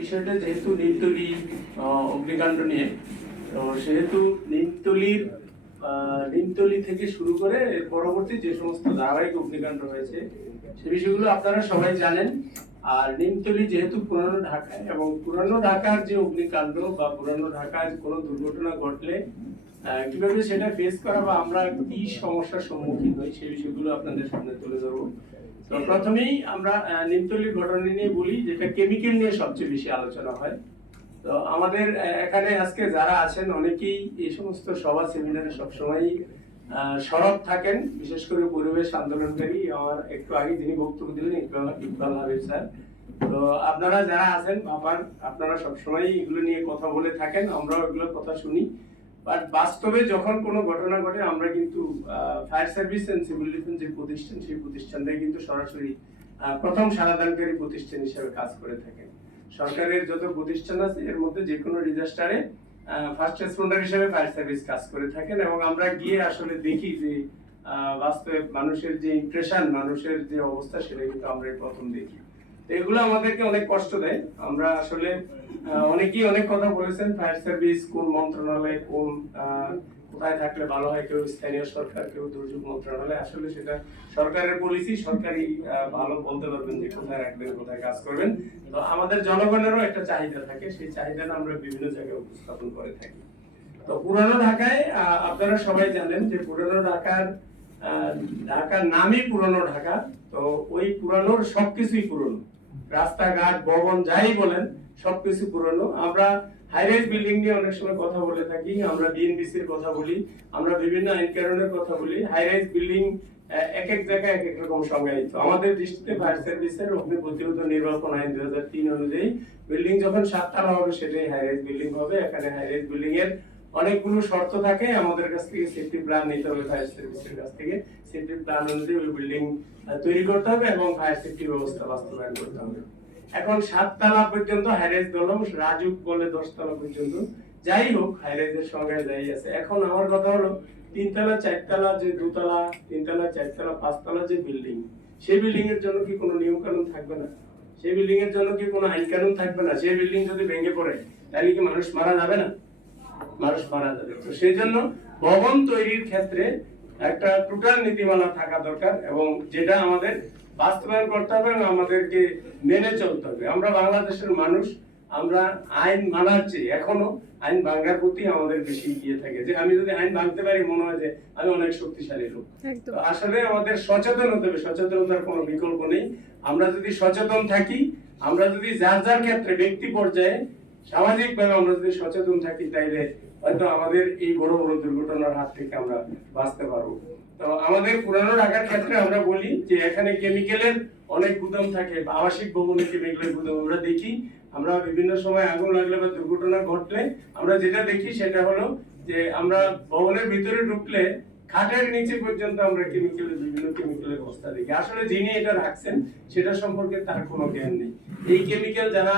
বিষয়টা যেহেতু নিমতলী অগ্নিকাণ্ড নিয়ে, তো সেহেতু নিমতলী থেকে শুরু করে এর পরবর্তী যে সমস্ত ধারাবাহিক অগ্নিকাণ্ড হয়েছে সে বিষয়গুলো আপনারা সবাই জানেন। আর নিমতলী যেহেতু পুরানো ঢাকা, এবং পুরানো ঢাকার যে অগ্নিকাণ্ড বা পুরানো ঢাকায় কোনো দুর্ঘটনা ঘটলে কিভাবে সেটা ফেস করা বা আমরা কি সমস্যার সম্মুখীন হই সেই বিষয়গুলো আপনাদের সামনে তুলে ধরবো। তো প্রথমেই আমরা নিমতলীর ঘটনা নিয়ে বলি, যেটা কেমিক্যাল নিয়ে সবচেয়ে বেশি আলোচনা হয়। তো আমাদের এখানে আজকে যারা আছেন অনেকেই এই সমস্ত সভা সেমিনারে সবসময় সরব থাকেন, বিশেষ করে পরিবেশ আন্দোলনকারী। আমার একটু আগে যিনি বক্তব্য দিলেন ইকবাল হাবিব স্যার, তো আপনারা যারা আছেন আপনারা সবসময় এগুলো নিয়ে কথা বলে থাকেন, আমরাও এগুলো কথা শুনি। বাট বাস্তবে যখন কোনো ঘটনা ঘটে আমরা কিন্তু fire service and civil defence যে প্রতিষ্ঠান, সেই প্রতিষ্ঠানটাই কিন্তু সরাসরি প্রথম সারাদানকারী প্রতিষ্ঠান হিসেবে কাজ করে থাকে। সরকারের যত প্রতিষ্ঠান আছে এর মধ্যে যে কোনো ডিজাস্টারে ফার্স্ট রেসপন্ডার হিসেবে ফায়ার সার্ভিস কাজ করে থাকেন, এবং আমরা গিয়ে আসলে দেখি যে বাস্তবে মানুষের যে ইমপ্রেশন, মানুষের যে অবস্থা, সেটা কিন্তু আমরা প্রথম দেখি। এগুলো আমাদেরকে অনেক কষ্ট দেয়। আমরা আসলে অনেকেই অনেক কথা বলেছেন, ফায়ার সার্ভিস কোন মন্ত্রণালয় কোথায় থাকলে ভালো হয়, কেউ স্থানীয় সরকার, কেউ দুর্যোগ মন্ত্রণালয়। আসলে সেটা সরকারের পলিসি, সরকারই ভালো বলতে পারবেন যে কোথায় রাখবেন, কোথায় কাজ করবেন। তো আমাদের জনগণেরও একটা চাহিদা থাকে, সেই চাহিদা আমরা বিভিন্ন জায়গায় উপস্থাপন করে থাকি। তো পুরানো ঢাকায় আপনারা সবাই জানেন যে পুরানো ঢাকার নামই পুরানো ঢাকা। তো ওই পুরানোর সবকিছুই পুরনো, রাস্তাঘাট, ভবন যাই বলেন সবকিছু পুরনো। আমরা হাইরাইজ বিল্ডিং নিয়ে অনেক সময় কথা বলে থাকি, আমরা বিএনবিসির কথা বলি, আমরা বিভিন্ন আইন কানুনের কথা বলি। হাইরাইজ বিল্ডিং এক এক জায়গায় এক এক রকম সংজ্ঞায়িত। আমাদের দৃষ্টিতে ফায়ার সার্ভিসের অগ্নি প্রতিরোধ নির্বাপন আইন 2003 অনুযায়ী বিল্ডিং যখন 7 তলা হবে সেটাই হাইরাইজ বিল্ডিং হবে। এখানে হাইরাইজ বিল্ডিং এর অনেকগুলো শর্ত থাকে, আমাদের কাছ থেকে সেফটি প্ল্যান নিতে হবে, ফায়ার সার্ভিসের কাছ থেকে সেফটি প্ল্যান অনুযায়ী ওই বিল্ডিং তৈরি করতে হবে এবং ফায়ার সেফটি ব্যবস্থা বাস্তবায়ন করতে হবে। এখন 7 তলা পর্যন্ত হাইরাইজ দলম, রাজুক বলে 10 তলা পর্যন্ত, যাই হোক হাইরাইজের সংজ্ঞায় যাই আছে। এখন আমার কথা হলো 3 তলা 4 তলা, যে 2 তলা 3 তলা 4 তলা 5 তলা যে বিল্ডিং, সেই বিল্ডিং এর জন্য কি কোনো নিয়ম কানুন থাকবে না? সেই বিল্ডিং এর জন্য কি কোনো আইন কানুন থাকবে না? সেই বিল্ডিং যদি ভেঙে পড়ে তাহলে কি মানুষ মারা যাবে না? মানুষ মারা যাবে। তো সেই জন্য ভবন তৈরির ক্ষেত্রে একটা টোটাল নীতিমালা থাকা দরকার, এবং যেটা আমাদের বাস্তবায়ন করতে হবে এবং আমাদেরকে মেনে চলতে হবে। আমরা বাংলাদেশের মানুষ, আমরা আইন মানার চেয়ে এখনো আইন ভাঙার প্রতি আমাদের বেশি ইয়ে থাকে, যে আমি যদি আইন ভাঙতে পারি মনে হয় যে আমি অনেক শক্তিশালী লোক। আসলে আমাদের সচেতন হতে হবে, সচেতনতার কোনো বিকল্প নেই। আমরা যদি সচেতন থাকি, আমরা যদি যার যার ক্ষেত্রে ব্যক্তি পর্যায়ে সামাজিক ভাবে আমরা যদি সচেতন থাকি, তাইলে হয়তো আমাদের এই বড় বড় দুর্ঘটনার হাত থেকে আমরা বাঁচতে পারবো। তো আমাদের পুরানো ঢাকার ক্ষেত্রে আমরা বলি যে এখানে কেমিক্যালের অনেক গুদাম থাকে, আবাসিক ভবনে কেমিক্যালের গুদাম আমরা দেখি। আমরা বিভিন্ন সময় আগুন লাগলে বা দুর্ঘটনা ঘটলে আমরা যেটা দেখি সেটা হলো যে আমরা ভবনের ভিতরে ঢুকলে খাটের নিচে পর্যন্ত আমরা বিভিন্ন কেমিক্যালের বস্তা দেখি। আসলে যিনি এটা রাখছেন সেটা সম্পর্কে তার কোনো জ্ঞান নেই। এই কেমিক্যাল যারা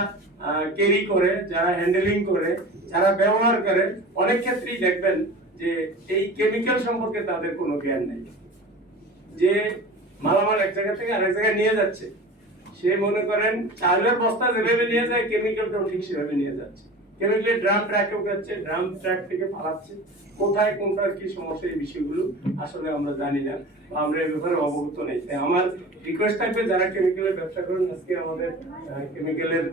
ক্যারি করে, যারা হ্যান্ডেলিং করে, যারা ব্যবহার করে, অনেক ক্ষেত্রেই দেখবেন যে এই কেমিক্যাল সম্পর্কে তাদের কোনো জ্ঞান নেই। যে মালামাল এক জায়গা থেকে আরেক জায়গায় নিয়ে যাচ্ছে, সে মনে করেন চালের বস্তা যেভাবে নিয়ে যায় কেমিক্যালটাও ঠিক সেভাবে নিয়ে যাচ্ছে। কেমিক্যাল ড্রাম ট্রাকে উঠাচ্ছে, ড্রাম ট্রাক থেকে পালাচ্ছে। কোথায় কোনটার কি সমস্যা, এই বিষয়গুলো আসলে আমরা জানি না, আমরা এই ব্যাপারে অবগত নেই। তাই আমার রিকোয়েস্ট থাকবে যারা কেমিক্যালের ব্যবসা করেন, আজকে আমাদের কেমিক্যালের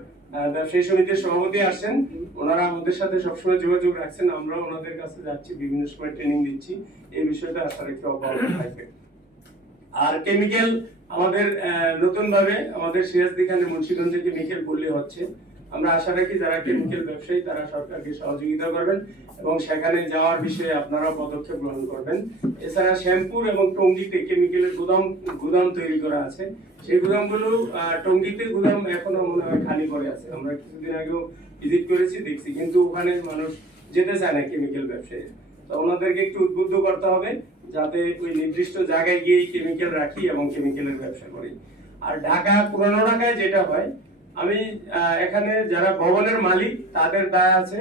ব্যবসায়ী সমিতির সভাপতি আসছেন, ওনারা আমাদের সাথে সবসময় যোগাযোগ রাখছেন, আমরা ওনাদের কাছে যাচ্ছি, বিভিন্ন সময় ট্রেনিং দিচ্ছি। এই বিষয়টা আশা রাখি অব্যাহত থাকবে। আর কেমিক্যাল আমাদের নতুন ভাবে আমাদের সিরাজদিখানে মুন্সিগঞ্জে কেমিক্যাল বললে হচ্ছে। আমরা আশা রাখি যারা কেমিক্যাল ব্যবসায়ী তারা সরকারকে সহযোগিতা করবেন এবং সেখানে যাওয়ার বিষয়ে আপনারা পদক্ষেপ গ্রহণ করবেন। এছাড়া শ্যামপুর এবং টঙ্গীতে কেমিক্যালের গুদাম তৈরি করা আছে। সেই গুদামগুলো টঙ্গীতে গুদাম এখনো মনে হয় খালি পড়ে আছে। আমরা কিছুদিন আগেও ভিজিট করেছি, দেখছি, কিন্তু ওখানে মানুষ যেতে চায় না কেমিক্যাল ব্যবসায়ী। তো ওনাদেরকে একটু উদ্বুদ্ধ করতে হবে যাতে ওই নির্দিষ্ট জায়গায় গিয়ে কেমিক্যাল রাখি এবং কেমিক্যালের ব্যবসা করি। আর ঢাকা, পুরানো ঢাকায় যেটা হয়, আমি এখানে যারা ভবনের মালিক তাদের দায় আছে,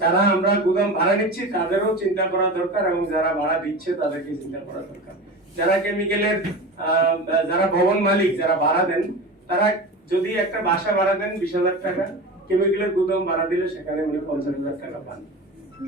যারা আমরা গুদাম ভাড়া নিচ্ছি তাদেরও চিন্তা করা দরকার, এবং যারা ভাড়া দিচ্ছে তাদেরকে চিন্তা করা দরকার। যারা কেমিক্যালের যারা ভবন মালিক, যারা ভাড়া দেন, তারা যদি একটা বাসা ভাড়া দেন 20,000 টাকা, কেমিক্যালের গুদাম ভাড়া দিলে সেখানে উনি 50,000 টাকা পান।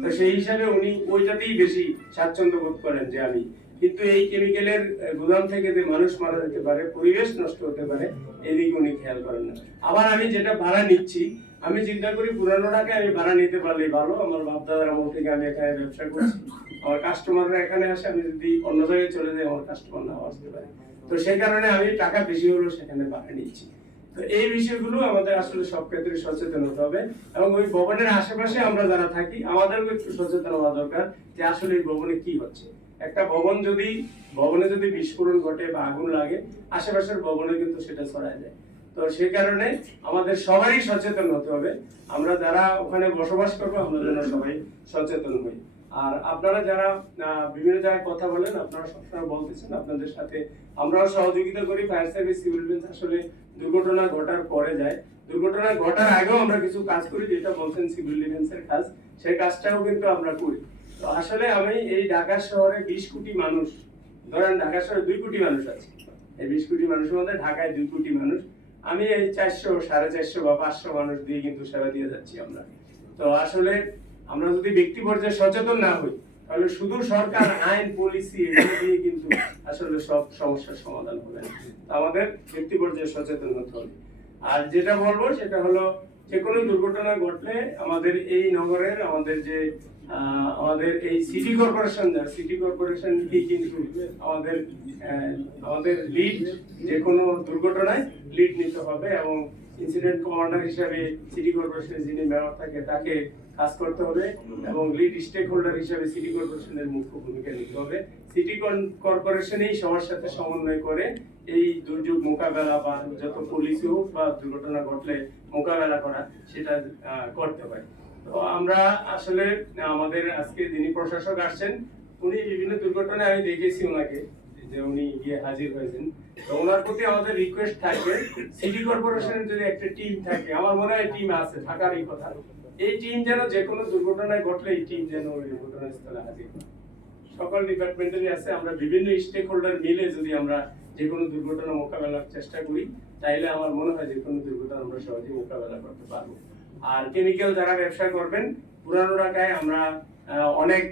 তো সেই হিসাবে উনি ওইটাতেই বেশি স্বাচ্ছন্দ্য বোধ করেন যে আমি, কিন্তু এই কেমিক্যালের গুদাম থেকে যে মানুষ মারা যেতে পারে, পরিবেশ নষ্ট হতে পারে, এদিকে উনি খেয়াল করেন না। আবার আমি যেটা ভাড়া নিচ্ছি, আমি চিন্তা করি পুরানো ঢাকায় আমি ভাড়া নিতে পারলেই ভালো। আমার বাপ দাদার আমল থেকে আমি এখানে ব্যবসা করছি, আমার কাস্টমাররা এখানে আসে, আমি যদি অন্য জায়গায় চলে যাই আমার কাস্টমার নাও আসতে পারে। তো সেই কারণে আমি টাকা বেশি হলেও সেখানে ভাড়া নিচ্ছি। তো এই বিষয়গুলো আমাদের আসলে সব ক্ষেত্রে সচেতন হতে হবে, এবং ওই ভবনের আশেপাশে আমরা যারা থাকি আমাদেরও একটু সচেতন হওয়া দরকার যে আসলে এই ভবনে কি হচ্ছে। একটা ভবনে যদি বিস্ফোরণ ঘটে বা আগুন লাগে, আশেপাশের ভবনে কিন্তু সেটা ছড়ায় যায়। তো সেই কারণে আমাদের সবারই সচেতন হতে হবে। আমরা যারা ওখানে বসবাস করবো আমরা যেন সবাই সচেতন হই। আর আপনারা যারা বিভিন্ন জায়গায় কথা বলেন, আপনারা সবসময় বলতেছেন আপনাদের সাথে আমরাও সহযোগিতা করি। ফায়ার সার্ভিস, সিভিল ডিফেন্স আসলে দুর্ঘটনা ঘটার পরে যায়, দুর্ঘটনা ঘটার আগেও আমরা কিছু কাজ করি, যেটা বলছেন সিভিল ডিফেন্সের কাজ, সেই কাজটাও কিন্তু আমরা করি। তো আসলে আমি এই ঢাকা শহরে 20 কোটি মানুষ, ধরেন ঢাকা শহরে 2 কোটি মানুষ আছে, এই 20 কোটি মানুষের মধ্যে ঢাকায় 2 কোটি মানুষ, আমি এই 400, 450 বা 500 মানুষ দিয়ে কিন্তু সেবা দিয়ে যাচ্ছি আমরা। তো আসলে আমরা যদি ব্যক্তি পর্যায়ে সচেতন না হই, তাহলে শুধু সরকার, আইন, পলিসি এগুলো দিয়ে কিন্তু আসলে সব সমস্যার সমাধান হবে না। আমাদের ব্যক্তি পর্যায়ে সচেতন হতে হবে। আর যেটা বলবো সেটা হলো, যে কোনো দুর্ঘটনা ঘটলে আমাদের এই নগরের আমাদের এই সিটি কর্পোরেশন কি কিন্তু আমাদের লিড, যে কোনো দুর্ঘটনায় লিড নিতে হবে, এবং ইনসিডেন্ট কমান্ডার হিসাবে সিটি কর্পোরেশনের যিনি মেয়র থাকে তাকে কাজ করতে হবে, এবং লিড স্টেক হোল্ডার হিসাবে সিটি কর্পোরেশনের মুখ্য ভূমিকা নিতে হবে। সিটি কর্পোরেশনই সবার সাথে সমন্বয় করে এই দুর্যোগ মোকাবেলা বা যত পুলিশ হোক বা দুর্ঘটনা ঘটলে মোকাবেলা করা, সেটা করতে হয়। তো আমরা আসলে আমাদের আজকে যিনি প্রশাসক আসছেন, উনি বিভিন্ন দুর্ঘটনায় আমি দেখেছি ওনাকে যে উনি গিয়ে হাজির হয়েছেন। তো ওনার প্রতি আমাদের রিকোয়েস্ট থাকবে, সিটি কর্পোরেশনের যদি একটা টিম থাকে, আমার মনে হয় টিম আছে, থাকারই কথা, এই টিম যেন যে কোনো দুর্ঘটনায় ঘটলে এই টিম যেন ওই দুর্ঘটনাস্থলে হাজির হয়। সকল ডিপার্টমেন্টেরই আছে, আমরা বিভিন্ন স্টেক হোল্ডার মিলে যদি আমরা যে কোনো দুর্ঘটনা মোকাবেলার চেষ্টা করি, তাইলে আমার মনে হয় যে কোনো দুর্ঘটনা আমরা সহজে মোকাবেলা করতে পারবো। আর কেমিক্যাল যারা ব্যবসা করবেন, পুরানো ঢাকায় আমরা অনেক